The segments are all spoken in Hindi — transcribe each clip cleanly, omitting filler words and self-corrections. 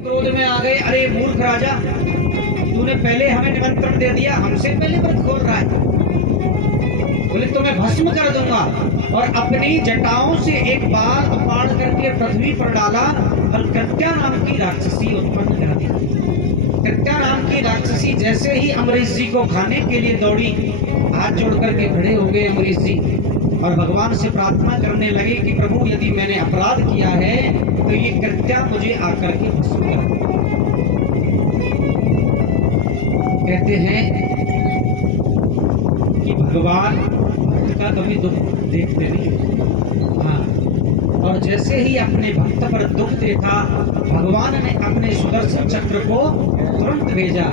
क्रोध में आ गए, अरे मूर्ख राजा, तूने पहले हमें निमंत्रण दे दिया, हमसे पहले व्रत खोल रहा है। बोले तो मैं भस्म कर दूंगा, और अपनी जटाओं से एक बाल उपाड़ करके पृथ्वी पर डाला और कृत्या नाम की राक्षसी उत्पन्न कर दी। कृत्या नाम की राक्षसी जैसे ही अमरीश जी को खाने के लिए दौड़ी, हाथ जोड़ करके खड़े हो गए अमरीश जी और भगवान से प्रार्थना करने लगे कि प्रभु यदि मैंने अपराध किया है तो ये कृत्या मुझे आकर के भस्म कर दे। कहते हैं कि भगवान भक्त का कभी दुख देखते नहीं। हाँ, और जैसे ही अपने भक्त पर दुख देखा, भगवान ने अपने सुदर्शन चक्र को तुरंत भेजा।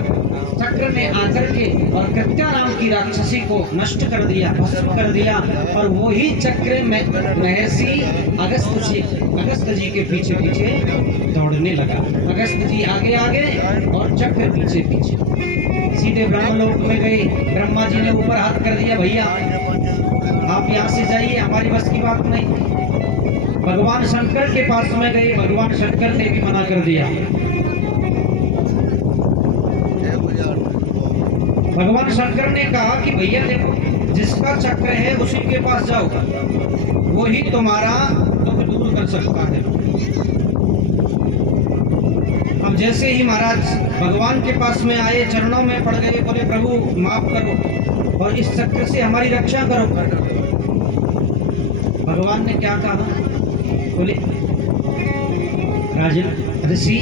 चक्र ने आकर के और कृत्या नाम की राक्षसी को नष्ट कर दिया, भस्म कर दिया, और वही चक्र में महर्षि अगस्त जी के पीछे पीछे दौड़ने लगा। अगस्त जी आगे आगे और चक्र पीछे पीछे सीधे ब्रह्मलोक में गए। ब्रह्मा जी ने ऊपर हाथ कर दिया, भैया आप यहाँ से जाइए, हमारी बस की बात नहीं। भगवान शंकर के पास में गए, भगवान शंकर ने भी मना कर दिया। भगवान शंकर ने कहा कि भैया देखो, जिसका चक्र है उसी के पास जाओ, वो ही तुम्हारा दुख दूर कर सकता है। अब जैसे ही महाराज भगवान के पास में आए, चरणों में पड़ गए, बोले प्रभु माफ करो और इस चक्र से हमारी रक्षा करो। भगवान ने क्या कहा? बोले राजन ऋषि,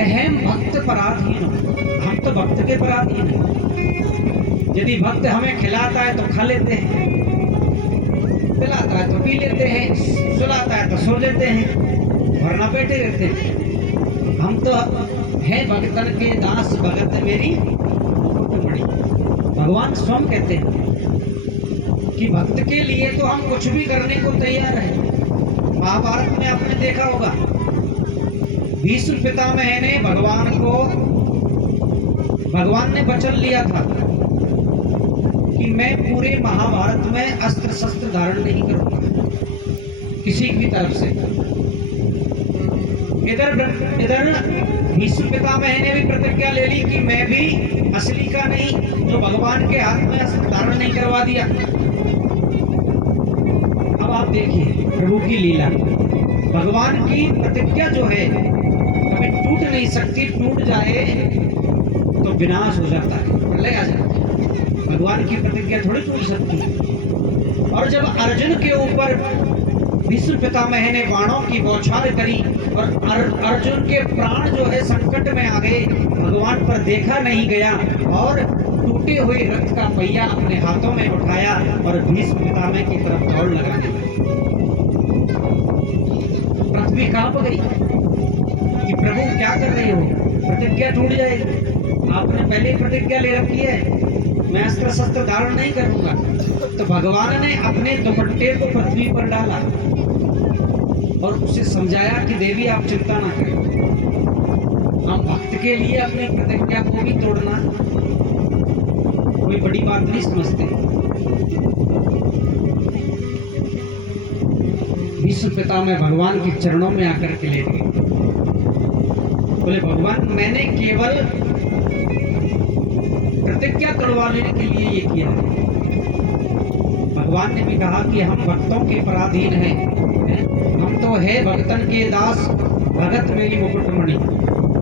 अहम भक्त पराधीन, हम तो भक्त के पराधीन हैं। यदि भक्त हमें खिलाता है तो खा लेते हैं, पिलाता है तो पी लेते हैं, सुलाता है तो सो लेते हैं, वरना बैठे रहते हैं। हम तो है भक्तन के दास, भगत मेरी मुकुटमणि। भगवान स्वयं कहते हैं कि भक्त के लिए तो हम कुछ भी करने को तैयार हैं। महाभारत में आपने देखा होगा, भीष्म पितामह ने भगवान ने वचन लिया था कि मैं पूरे महाभारत में अस्त्र शस्त्र धारण नहीं करूंगा किसी की तरफ से। इधर भीष्म पितामह ने भी प्रतिज्ञा ले ली कि मैं भी असली का नहीं, जो भगवान के हाथ में अस्त्र धारण नहीं करवा दिया। अब आप देखिए प्रभु की लीला, भगवान की प्रतिज्ञा जो है कभी टूट नहीं सकती, टूट जाए तो विनाश हो जाता है, प्रलय आ जाता है। भगवान की प्रतिज्ञा थोड़ी टूट सकती है। और जब अर्जुन के ऊपर भीष्म पितामह ने बाणों की बौछार करी और अर्जुन के प्राण जो है संकट में आ गए, भगवान पर देखा नहीं गया और टूटे हुए रथ का पहिया अपने हाथों में उठाया और भीष्म पितामह की तरफ दौड़ लगाने लगा। पृथ्वी कांप गई कि प्रभु क्या कर रहे हो, प्रतिज्ञा टूट जाएगी। आपने पहले प्रतिज्ञा ले रखी है, मैं अस्त्र शस्त्र धारण नहीं करूंगा। तो भगवान ने अपने दुपट्टे को पृथ्वी पर डाला और उसे समझाया कि देवी आप चिंता ना करें, हम भक्त के लिए अपनी प्रतिज्ञा को भी तोड़ना कोई बड़ी बात नहीं समझते। भीष्म पितामह भगवान के चरणों में आकर के लेट गए। बोले भगवान, मैंने केवल प्रतिज्ञा तोड़वाने के लिए ये किया है। भगवान ने भी कहा कि हम भक्तों के पराधीन हैं, हम तो है भक्तन के दास, भगत मेरी मुकुटमणि।